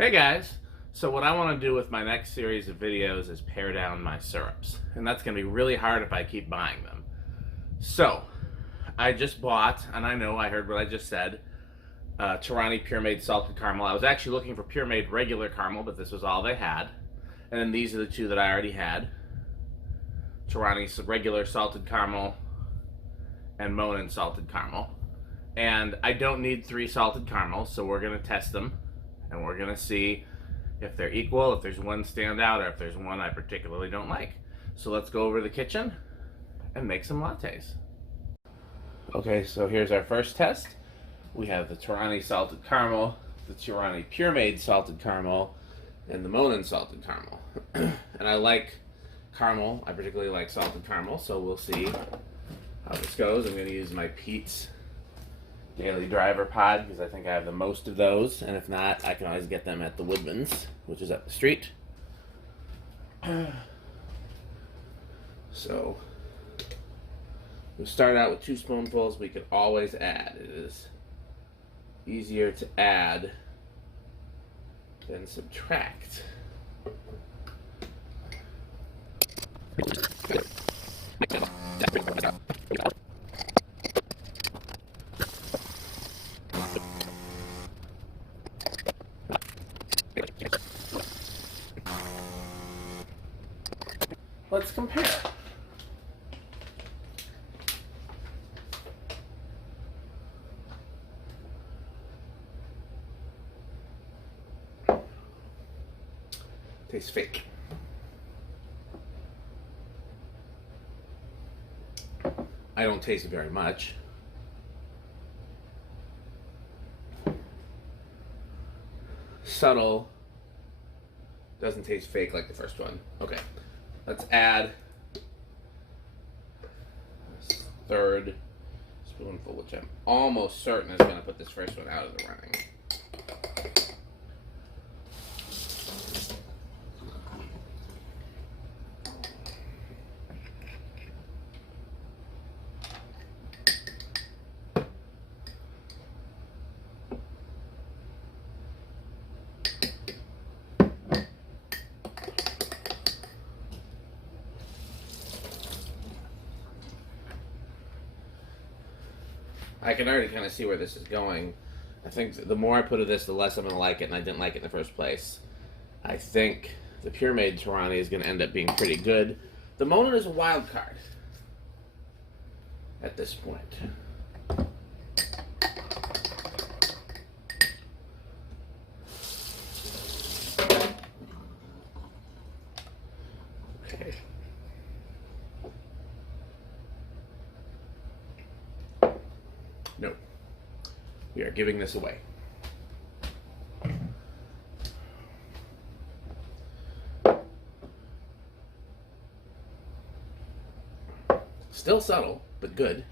Hey guys! So what I want to do with my next series of videos is pare down my syrups. And that's going to be really hard if I keep buying them. So, I just bought, and I know I heard what I just said, Torani Puremade Salted Caramel. I was actually looking for Puremade Regular Caramel, but this was all they had. And then these are the two that I already had. Torani's Regular Salted Caramel and Monin Salted Caramel. And I don't need 3 salted caramels, so we're going to test them. And we're going to see if they're equal, if there's one standout, or if there's one I particularly don't like. So let's go over to the kitchen and make some lattes. Okay, so here's our first test. We have the Torani Salted Caramel, the Torani Puremade Salted Caramel, and the Monin Salted Caramel. And I like caramel. I particularly like salted caramel, so we'll see how this goes. I'm going to use my Pete's Daily Driver pod because I think I have the most of those, and if not, I can always get them at the Woodman's, which is up the street. So we start out with 2 spoonfuls. We can always add. It is easier to add than subtract. Let's compare. Tastes fake. I don't taste it very much. Subtle. Doesn't taste fake like the first one. Okay. Let's add this 3rd spoonful, which I'm almost certain is going to put this first one out of the running. I can already kind of see where this is going. I think the more I put of this, the less I'm going to like it, and I didn't like it in the first place. I think the Puremade Torani is going to end up being pretty good. The Monin is a wild card at this point. Okay. No. We are giving this away. Still subtle, but good.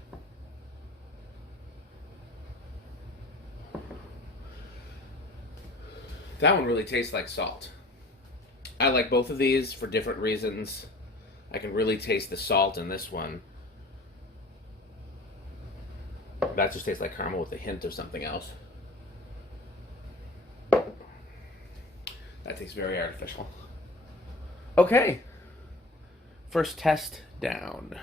That one really tastes like salt. I like both of these for different reasons. I can really taste the salt in this one. That just tastes like caramel with a hint of something else. That tastes very artificial. Okay. First test down.